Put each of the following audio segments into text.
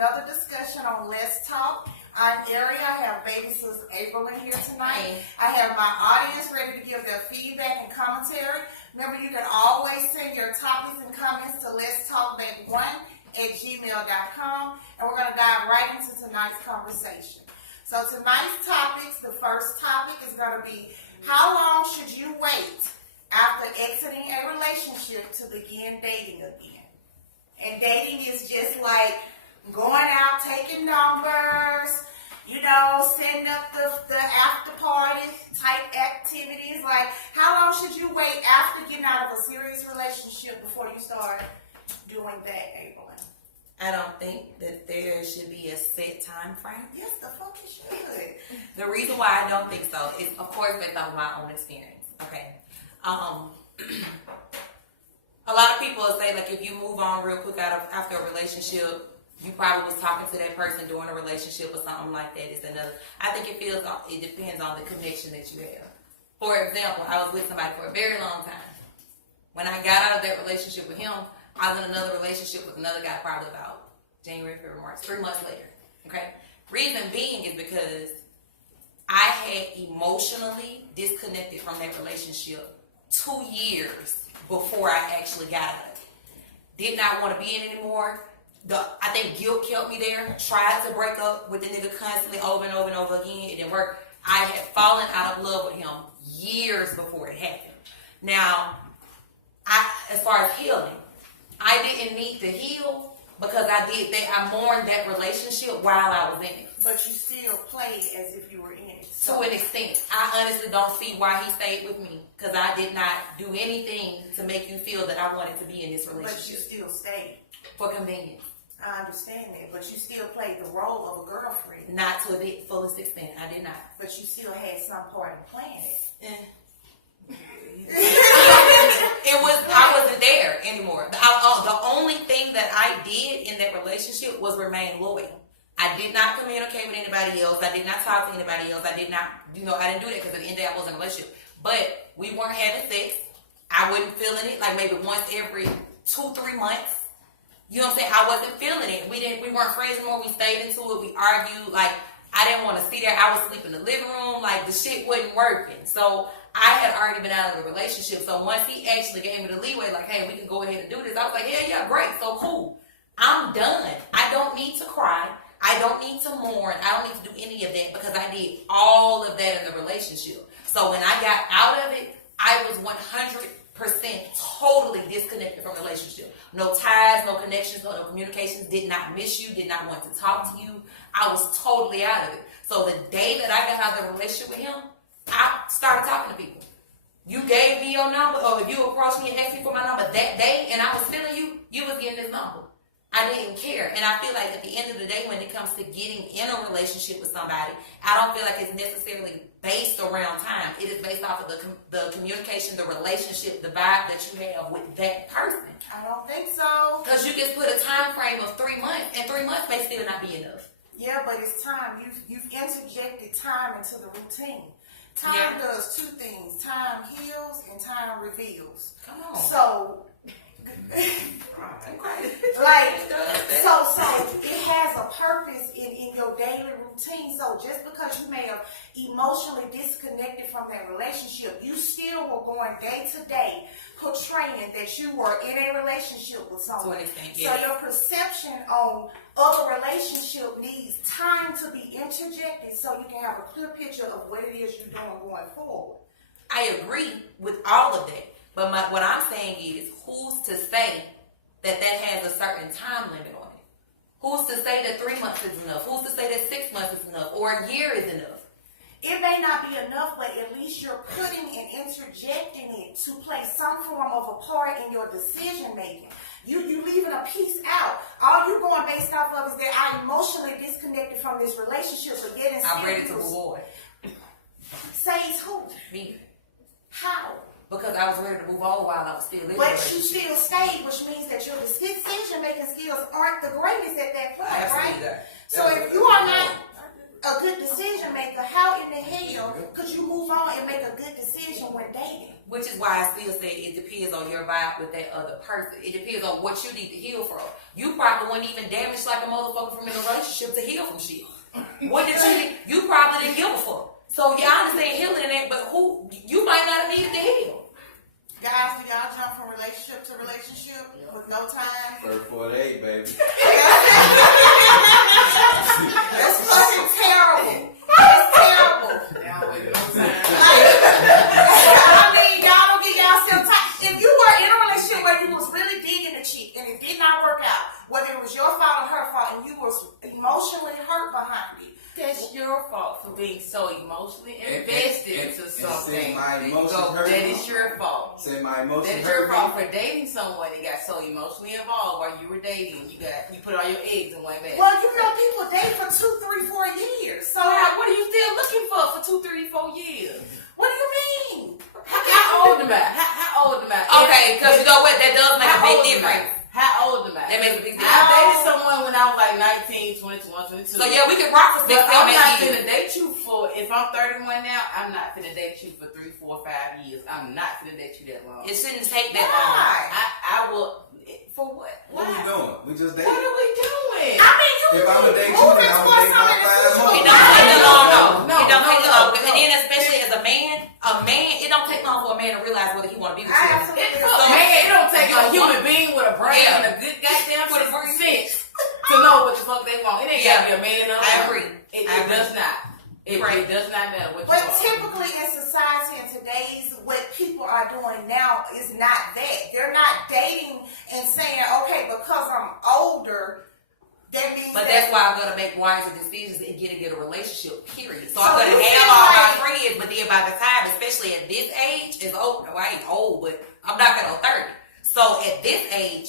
another discussion on Let's Talk. I'm Ari. I have baby sis April in here tonight. I have my audience ready to give their feedback and commentary. Remember, you can always send your topics and comments to Let's Talk Baby 1 at gmail.com, and we're going to dive right into tonight's conversation. So tonight's topics, the first topic is going to be, how long should you wait after exiting a relationship to begin dating again? And dating is just like going out, taking numbers, setting up the after party type activities. Like, how long should you wait after getting out of a serious relationship before you start doing that, April? I don't think that there should be a set time frame. Yes, the fuck it should. The reason why I don't think so is, of course, based off of my own experience. Okay. A lot of people will say, like, if you move on real quick after a relationship, you probably was talking to that person during a relationship or something like that. It's another. I think it depends on the connection that you have. For example, I was with somebody for a very long time. When I got out of that relationship with him, I was in another relationship with another guy probably about January, February, March, 3 months later. Okay? Reason being is because I had emotionally disconnected from that relationship 2 years before I actually got out of it. Did not want to be in it anymore. I think guilt kept me there. Tried to break up with the nigga constantly over and over and over again. It didn't work. I had fallen out of love with him years before it happened. Now, as far as healing, I didn't need to heal because I mourned that relationship while I was in it. But you still played as if you were in it. To an extent. I honestly don't see why he stayed with me because I did not do anything to make you feel that I wanted to be in this relationship. But you still stayed. For convenience. I understand that, but you still played the role of a girlfriend. Not to the fullest extent. I did not. But you still had some part in playing it. I wasn't there anymore. The only thing that I did in that relationship was remain loyal. I did not communicate with anybody else. I did not talk to anybody else. I didn't do that because at the end of the day I wasn't in a relationship. But we weren't having sex. I wasn't feeling it like maybe once every 2-3 months. You know what I'm saying? I wasn't feeling it. We weren't friends anymore. We stayed into it. We argued. Like, I didn't want to see that. I was sleeping in the living room. Like, the shit wasn't working. So I had already been out of the relationship. So once he actually gave me the leeway, like, hey, we can go ahead and do this, I was like, yeah, great. So cool. I'm done. I don't need to cry. I don't need to mourn. I don't need to do any of that because I did all of that in the relationship. So when I got out of it, I was 100% totally disconnected from the relationship. No ties, no connections, no communications, did not miss you, did not want to talk to you. I was totally out of it. So the day that I got out of the relationship with him, I started talking to people. You gave me your number, or if you approached me and asked me for my number that day and I was feeling you, you was getting this number. I didn't care. And I feel like at the end of the day, when it comes to getting in a relationship with somebody, I don't feel like it's necessarily based around time. It is based off of the communication, the relationship, the vibe that you have with that person. I don't think so. Because you can put a time frame of 3 months, and 3 months may still not be enough. Yeah, but it's time. You've interjected time into the routine. Time does two things. Time heals and time reveals. Come on. So... so it has a purpose in your daily routine. So just because you may have emotionally disconnected from that relationship, you still were going day to day portraying that you were in a relationship with someone. So your perception on other relationship needs time to be interjected so you can have a clear picture of what it is you're doing going forward. I agree with all of that. But what I'm saying is, who's to say that has a certain time limit on it? Who's to say that 3 months is enough? Who's to say that 6 months is enough? Or a year is enough? It may not be enough, but at least you're putting and interjecting it to play some form of a part in your decision making. You leaving a piece out. All you're going based off of is that I emotionally disconnected from this relationship, but yet I'm ready to move on. Says who? Me. How? Because I was ready to move on while I was still in. But you still stayed, which means that your decision-making skills aren't the greatest at that point, right? So if you are not a good decision maker, how in the hell could you move on and make a good decision when dating? Which is why I still say it depends on your vibe with that other person. It depends on what you need to heal from. You probably weren't even damaged like a motherfucker from in a relationship to heal from shit. What did you probably didn't give a fuck. So yeah, I understand healing in that, but you might not have needed to heal. Guys, do y'all jump from relationship to relationship with no time? 348, baby. That's fucking terrible. That's terrible. I mean, y'all don't get yourself time. If you were in a relationship where you was really digging the chick and it did not work out, whether it was your fault or her fault, and you was emotionally hurt behind it, That's your fault for being so emotionally invested into something. My emotions hurt. That is your fault. Say my emotions That is hurt. your fault for dating someone and got so emotionally involved while you were dating. You put all your eggs in one basket. well, you know, people date for 2, 3, 4 years. So What are you still looking for 2, 3, 4 years? what do you mean? How old am I? How old am I? Okay, because you know what? That does make a How big old am I? difference. How old am I? That makes a big I difference. dated someone when I was like 19, 21, 22. So yeah, we can rock for 6, But 7, I'm not 8 years. finna date you for, if I'm 31 now, I'm not finna date you for 3, 4, 5 years. I'm not finna date you that long. It shouldn't take that long. Why? I will, for what? What are we doing? We just What dating. are we doing? I mean, you If can I'ma keep date you, moving then I'ma towards date my something that's 5 more. It don't take that long, though. No, It don't take that long. no. And then especially as a man, it don't take long for a man to realize whether he want to be with you. Absolutely. Man, it don't take a human being with a brain Yeah. and a good goddamn With a sense to know what the fuck they want. It ain't Yeah. gotta be a man or a I woman. agree. It I agree. does not. It Right. does not matter what you But want. typically in society in today's, what people are doing now is not that. They're not dating and saying, okay, because I'm older, that means But that that's why I'm gonna make wiser decisions and get a relationship. Period. So I'm So gonna you have feel all my like- friends, but then by the time, especially at this age, it's old. No, I ain't old, but I'm not gonna 30. So at this age,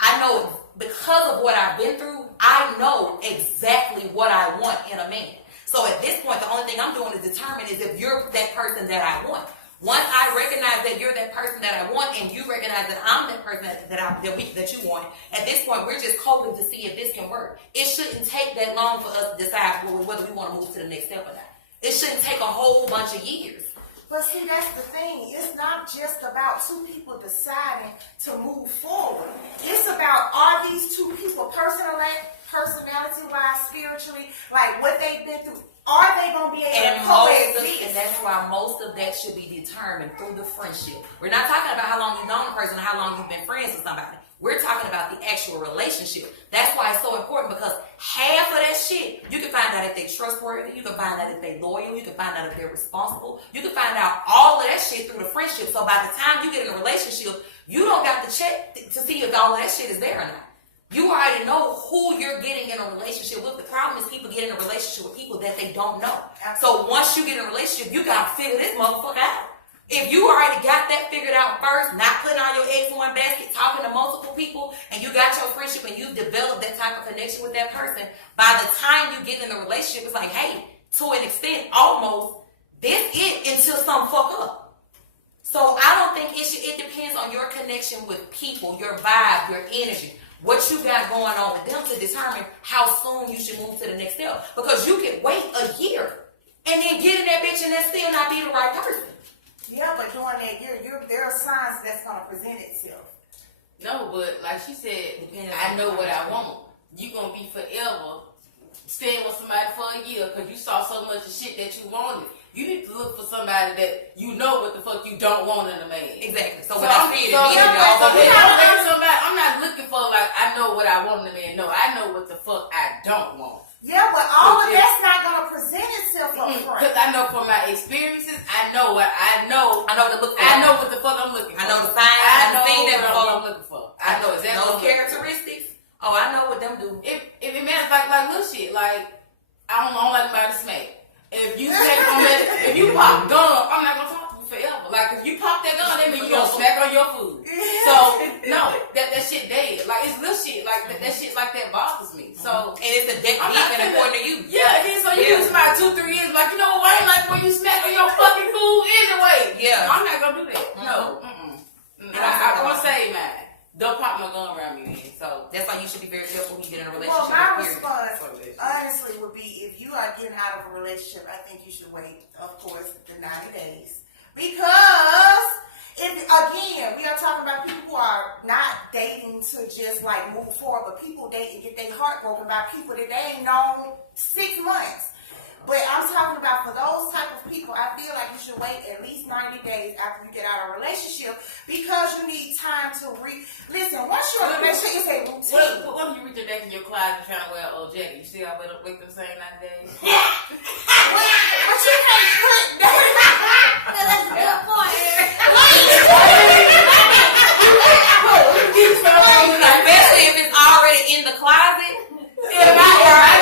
I know because of what I've been through, I know exactly what I want in a man. So at this point, the only thing I'm doing is determine is if you're that person that I want. Once I recognize that you're that person that I want, and you recognize that I'm that person that you want, at this point, we're just hoping to see if this can work. It shouldn't take that long for us to decide whether we want to move to the next step or not. It shouldn't take a whole bunch of years. But see, that's the thing. It's not just about two people deciding to move forward. It's about, are these two people personality-wise, spiritually, like what they've been through, are they going to be able And to coexist? and that's why most of that should be determined through the friendship. We're not talking about how long you've known a person, how long you've been friends with somebody. We're talking about the actual relationship. That's why it's so important, because half of that shit, you can find out if they're trustworthy, you can find out if they're loyal, you can find out if they're responsible, you can find out all of that shit through the friendship. So by the time you get in a relationship, you don't got to check to see if all of that shit is there or not. You already know who you're getting in a relationship with. The problem is people get in a relationship with people that they don't know. So once you get in a relationship, you got to figure this motherfucker out. If you already got that figured out first, not putting all your eggs in one basket, talking to multiple people, and you got your friendship and you've developed that type of connection with that person, by the time you get in the relationship, it's like, hey, to an extent, almost, this it until something fuck up. So I don't think it depends on your connection with people, your vibe, your energy, what you got going on with them to determine how soon you should move to the next step. Because you can wait a year and then get in that bitch and that still not be the right person. Yeah, but during that year, there are signs that's going to present itself. No, but like she said, Depends I on know the what I person. want. You gonna be forever staying with somebody for a year because you saw so much of shit that you wanted. You need to look for somebody that you know what the fuck you don't want in a man. Exactly. So So when I I'm- see it, so immediately, if all I'm over dating somebody, I'm not looking for like I know what I want in a man. No, I know what the fuck I don't want. Yeah, but all of that's not going to present itself up front. Because I know from my experiences, I know what I know. I know what to look for. I know what the fuck I'm looking for. I know the signs. I I've know seen that what before. I'm looking for. I know exactly Those what I'm looking for. characteristics. Oh, I know what them do. If it matters like little shit, like I don't like nobody to smack. If you smack on that, if you pop gum, I'm not gonna talk to you forever. Like if you pop that gun, that means you gonna smack on your food. So no, that shit dead. Like it's little shit. Like that shit like that bothers me. So And it's a deep I'm not and finna- important to you. yeah, and then so you Yeah. use somebody 2-3 years, like you know what? I ain't like when you smack on your fucking food anyway. Yeah. I'm not gonna do that. No. And I I want to say, man, don't pop my gun program you in. So That's why you should be very careful when you get in a relationship. Well, my period. response, honestly, would be if you are getting out of a relationship, I think you should wait, of course, the 90 days. Because, we are talking about people who are not dating to just like move forward, but people date and get their heart broken by people that they ain't known 6 months. But I'm talking about for those type of people, I feel like you should wait at least 90 days after you get out of a relationship because you need time to listen, once you're in a relationship, it's a routine. what if you reach back in your closet trying to wear an old jacket? You still have to wait them same 90 days? But you can't put that. That's a good point. Especially if it's already in the closet. Yeah, my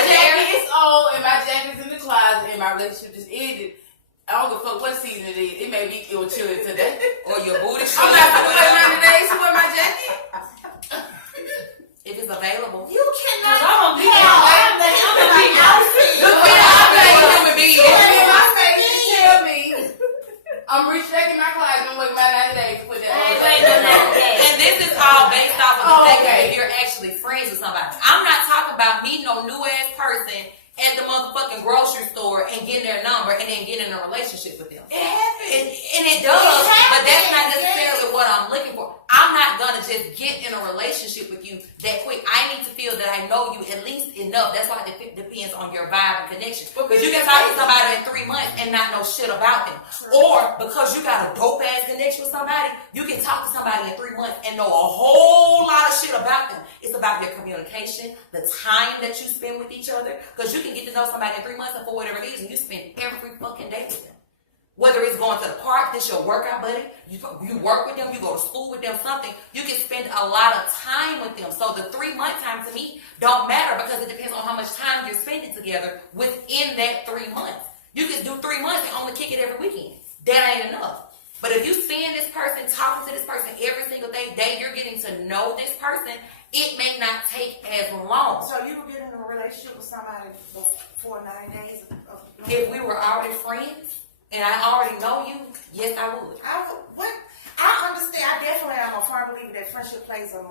jacket is old and my jacket's in the closet and my relationship just ended. I don't give a fuck what season it is. It may be ill chilly today. Or your booty shorts. I'm not gonna wait 90 days to wear my jacket. If it's available. You cannot. I'm gonna be outfit. Look at I'm not a human being. My face tell me I'm reaching back in my closet and wait my 90 days to put that on. And this is all based off of the fact that okay. if you're actually friends with somebody. I'm not talking about meeting no new ass person at the motherfucking grocery store and getting their number and then getting in a relationship with them. It happens. And it does, but that's not necessarily what I'm looking for. I'm not gonna just get in a relationship with you that quick. I need to feel that I know you at least enough. That's why it depends on your vibe and connection. Because you can talk to somebody in 3 months and not know shit about them. Or because you got a dope ass connection with somebody, you can talk to somebody in 3 months and know a whole lot of shit about them. It's about your communication, the time that you spend with each other. Because you can get to know somebody in 3 months and for whatever reason, you spend every fucking day with them. Whether it's going to the park, this your workout buddy, you work with them, you go to school with them, something, you can spend a lot of time with them. So the 3 month time to me don't matter because it depends on how much time you're spending together within that 3 months. You can do 3 months and only kick it every weekend. That ain't enough. But if you seeing this person, talking to this person every single day, you're getting to know this person, it may not take as long. So you would get in a relationship with somebody for 90 days? If we were already friends, and I already know you, yes, I would. I understand. I definitely am a firm believer that friendship plays a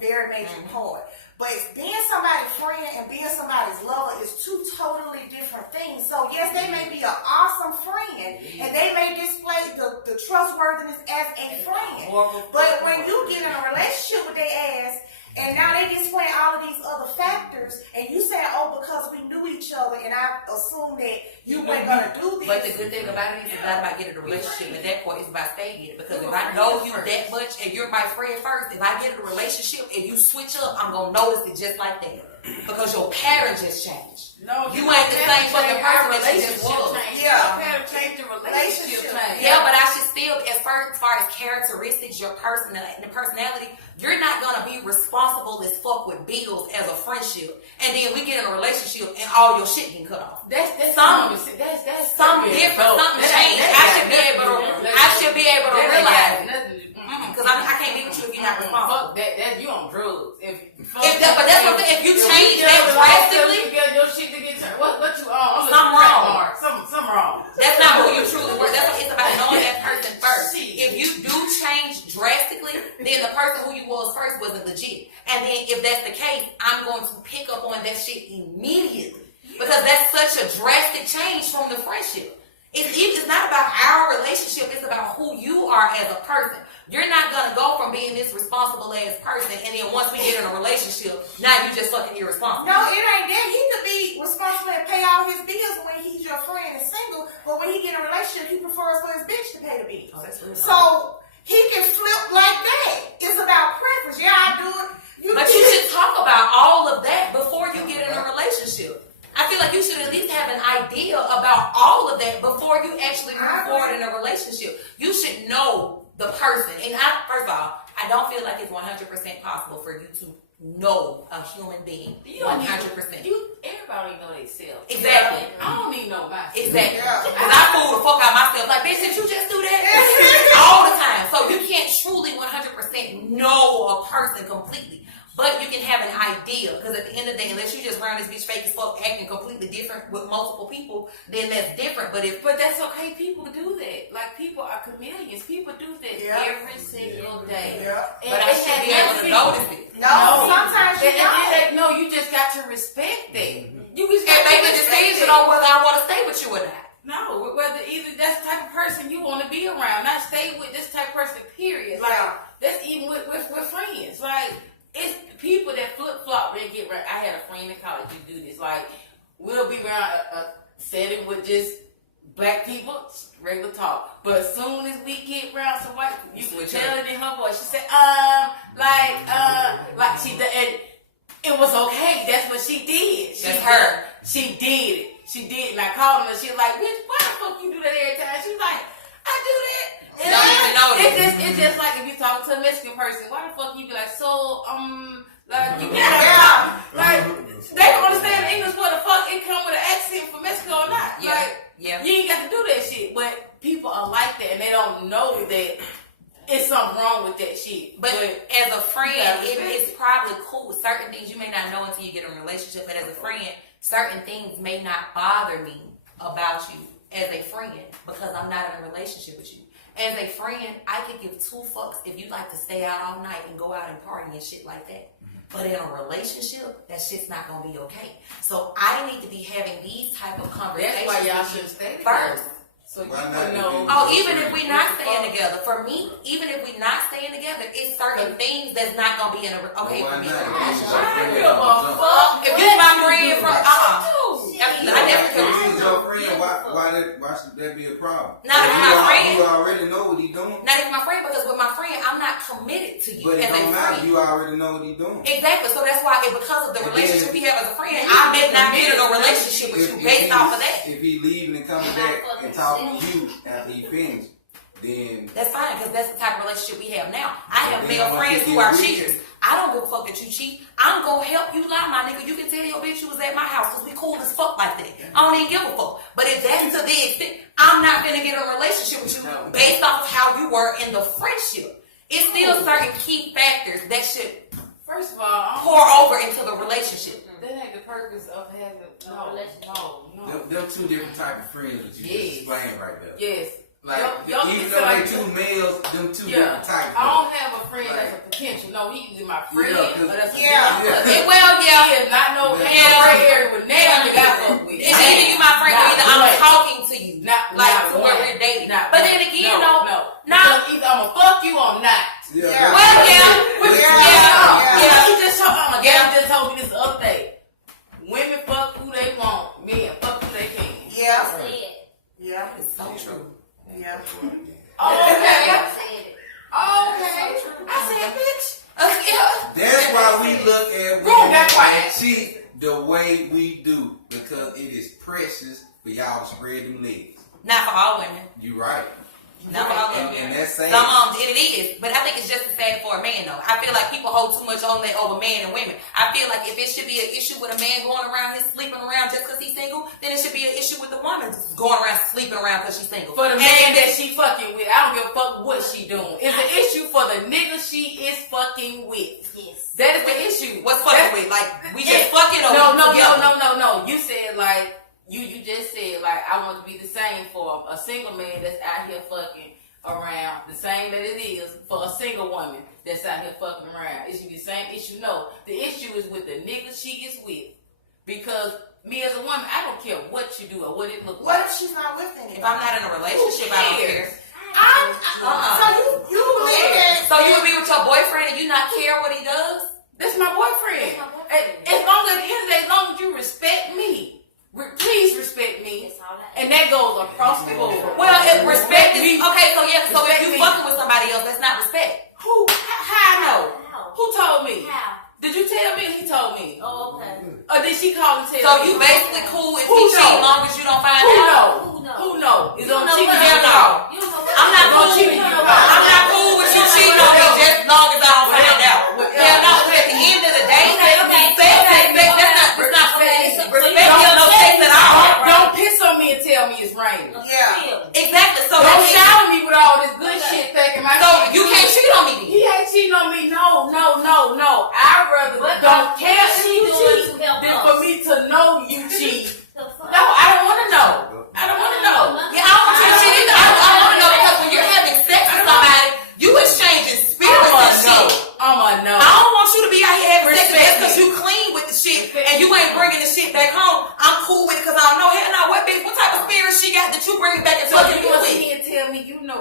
very major part. But being somebody's friend and being somebody's lover is two totally different things. So yes, they may be an awesome friend, and they may display the trustworthiness as a friend. But when you get in a relationship with their ass, and now they display all of these other factors, and you say, oh, because we knew each other, and I assume that you weren't going to do this. But the good thing about it is it's not about getting a relationship. At that point, it's about staying in it. Because if I know you that much, and you're my friend first, if I get in a relationship and you switch up, I'm going to notice it just like that. Because your pattern just changed. No, you ain't the same fucking person that you just was. Yeah. Change the relationship. Yeah, but I should still, as far as characteristics, your personality, you're not gonna be responsible as fuck with bills as a friendship, and then we get in a relationship and all your shit can cut off. That's something different, something changed. I should be able to realize it. Because I can't be with you if you're not responsible. Fuck that, you on drugs. But that's what I'm saying. If you change that drastically, your shit to get turned. What you on? Something wrong. Something wrong. That's not who you truly were. That's what it's about, knowing that person first. Shit. If you do change drastically, then the person who you was first wasn't legit. And then if that's the case, I'm going to pick up on that shit immediately. Because that's such a drastic change from the friendship. It's not about our relationship, it's about who you are as a person. You're not gonna go from being this responsible ass person and then once we get in a relationship, now you just fucking irresponsible. No, it ain't that. He could be responsible and pay all his bills when he's your friend and single, but when he get in a relationship, he prefers for his bitch to pay the bills. Oh, that's really So he can flip like that. It's about preference. Yeah, I do it. But you should talk about all of that before you get in a relationship. I feel like you should at least have an idea about all of that before you actually move forward in a relationship. You should know the person. And first of all, I don't feel like it's 100% possible for you to know a human being You don't 100%. Everybody know they self. Exactly. I don't need no myself. Exactly. Yeah. Because I fool the fuck out myself. Like, bitch, did you just do that? All the time. So you can't truly 100% know a person completely. But you can have an idea. Because at the end of the day, unless you just run this bitch fake as fuck acting completely different with multiple people, then that's different. But that's okay. People do that. Like, people are chameleons. People do that Yeah. every single day. Yeah. And but I it should has be able to nothing- notice it. No, sometimes you don't. No, you just got to respect that. You just And got make to a respect decision that. on whether I want to stay with you or not. No, whether either that's the type of person you want to be around, not stay with this type of person, period. Like, Yeah. that's even with friends. Like, it's people that flip flop and get right. I had a friend in college who do this. Like, we'll be around a setting with just black people, regular talk. But as soon as we get around some white people, you can tell it in her voice. She said, like she did, and it was okay. That's what she did. That's her. She did it. She did, and I called her, and she was like, "Bitch, why the fuck you do that every time?" She was like, "I do that." And Don't even know it's just like if you talk to a Mexican person, why the fuck you be like, so like you Yeah. like they don't understand English. What the fuck it come with an accent from Mexico or not? Yeah. Like Yeah. you ain't got to do that shit. But people are like that, and they don't know that it's something wrong with that shit. But as a friend, Yeah. it's probably cool. Certain things you may not know until you get in a relationship. But as a friend, certain things may not bother me about you as a friend because I'm not in a relationship with you. As a friend, I could give two fucks if you like to stay out all night and go out and party and shit like that. But in a relationship, that shit's not gonna be okay. So I need to be having these type of conversations. that's why y'all with you should stay first. together. So you Why would not? know. Oh, even if we're not staying together, for me, even if we're not staying together, it's certain things that's not gonna be in a okay Why for me. not? I This is don't your friend give a from the jump. fuck. If you my friend from I mean, I If definitely he's your friend, why should that be a problem? Not if If my friend. You already know what he's doing. Not even my friend, because with my friend, I'm not committed to you But it as a don't matter. friend. You already know what he's doing. Exactly. So that's why, because of the And relationship then- we have as a friend, I may not get in a relationship with you based off of that. If he leaving and coming back and talking to you after he finished, then That's fine, because that's the type of relationship we have now. I have Then male once friends you who get are with cheaters. it- I don't give a fuck that you cheat. I'm gonna help you lie, my nigga. You can tell your bitch you was at my house because we cool as fuck like that. I don't even give a fuck. But if that's to the extent, I'm not gonna get in a relationship with you based off of how you were in the friendship. It's still certain key factors that should First of all, pour over into the relationship. that ain't the purpose of having no. them two different type of friends that you Yes. just explained right there. Yes. Like Y'all even get though they like- two males, them two Yeah. different types. I don't have a friend that's a potential. No, he either my friend Yeah, 'cause- or that's a Yeah. Yeah. Well, yeah. He is not no Yeah. ain't no gray area with now nigga I fuck with. It's either you my friend or either I'm Not talking to you. Not like to one. where we're dating. Not But one. then again, no. no. Because either I'm gonna fuck you or I'm not. Yeah. Yeah. Well, yeah. Yeah. He just told my Yeah. dad just told me this the other day. Women fuck who they want, men fuck who they can. Yeah. Said. Yeah. It's so true. Yeah. Oh, okay. Said it. Okay. I said, bitch. Yeah. That's why we look at Room that quiet. and cheat the way we do, because it is precious for y'all to spread them legs. Not for all women. You right. Not for all women. And that's sad. Some and it is, but I think it's just as sad for a man though. I feel like people hold too much on that over men and women. I feel like if it should be an issue with a man going around here sleeping around just because he's single, then it should be an issue with the woman going around sleeping around because she's single. For the And man if that she fucking with, I don't give a fuck what she doing. It's an issue for the nigga she is fucking with. Yes. That is the issue. what's fucking with? Like we just fucking or No. together? You said like you just said like I want to be the same for a single man that's out here fucking around. The same that it is for a single woman that's out here fucking around. It should be the same issue. No, the issue is with the nigga she is with. Because me as a woman, I don't care what you do or what it look What like. if she's not with anybody? If I'm not in a relationship, I don't care. So you believe that? So you would be with your boyfriend and you not care what he does? That's my boyfriend. That's my boyfriend. As long as at the end of the day, as long as you respect me, please respect me. That's all I And that goes across the board. Well, if respect is okay. So yeah. So if Respect you me. fucking with somebody else, that's not respect. Who? How I know? How? Who told me? How? Did you tell me or he told me? Oh, okay. Or did she call and tell So me? you basically cool if Who he cheat, knows? as long as you don't find Who out. know? Who knows? Who know? Is You on know cheating? what? Hell no. You know what? I'm not Don't cool. cheat me. I'm not cool with you cheating on me just as long as I don't find out. Well, Hell no. 'Cause at the end of the day,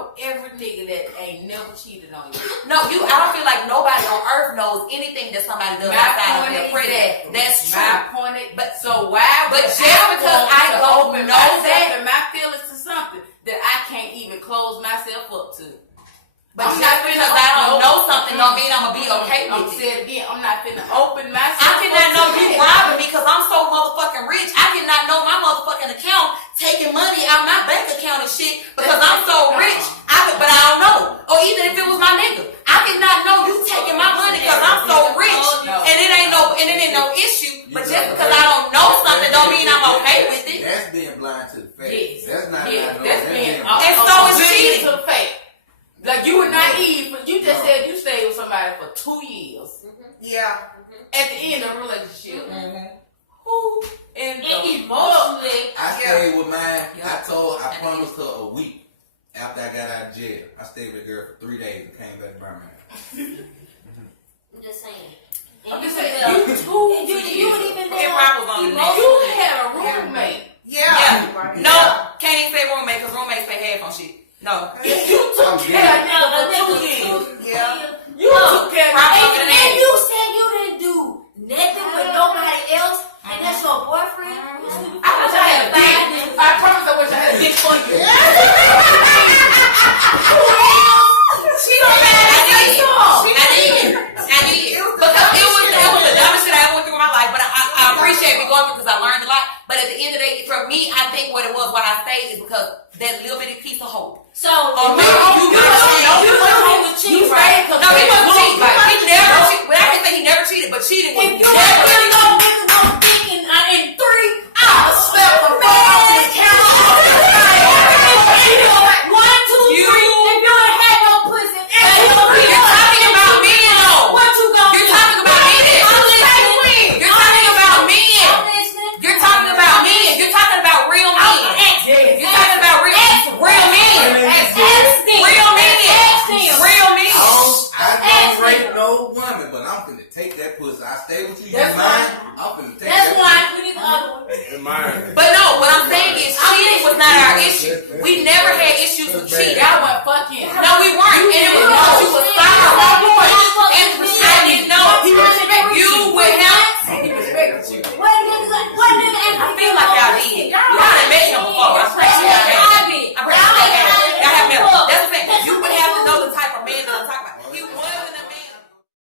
know every nigga that ain't never cheated on you. No, I don't feel like nobody on earth knows anything that somebody does outside of their presence. That's true. My point is, But- so why? but would just I because want I to don't open know myself that- and my feelings to something that I can't even close myself up to. But I'm just not because finna I don't open- know something don't mean I'm gonna be okay I'm with it. saying again, I'm not finna open myself. I cannot up know to you that. robbing me because I'm so motherfucking rich. I cannot know my motherfucking account taking money out my bank account and shit because I'm so rich. But I don't know. Or even if it was my nigga, I cannot know you taking my money because I'm so rich and it ain't no issue. But just because I don't know something don't mean I'm okay with it. That's being blind to the fact. Yes. That's not Yeah, not that's being being And so is oblivious cheating. to the fact. Like you were naive, but you just said you stayed with somebody for 2 years. Yeah. At the end of a relationship, Mm-hmm. who in And the emotionally, I stayed with mine. Yeah. I promised her a week after I got out of jail. I stayed with the girl for 3 days and came back to Birmingham. I'm just saying. I'm And just you saying, were you there. 2 And you years. ain't even It there. rappers on the neck. You had a roommate. Yeah. No, can't even say roommate because roommates pay half on shit. No. You took care of No, nigga a for 2 nigga years. Yeah. You took care of Probably. nigga. And you said you didn't do nothing with nobody else, and that's your boyfriend. You sleeping I wish I had a with dick. I promise I wish I had a dick for you. She don't I did. Because it was the dumbest shit I ever went through in my life. But I appreciate me going through because I learned a lot. But at the end of the day, for me, I think what it was why I stayed is because that little bitty piece of hope. So, Oh, man, you you was cheating, right? No, he wasn't cheating. He never cheated. Well, I can say he never cheated, but cheating was If you never.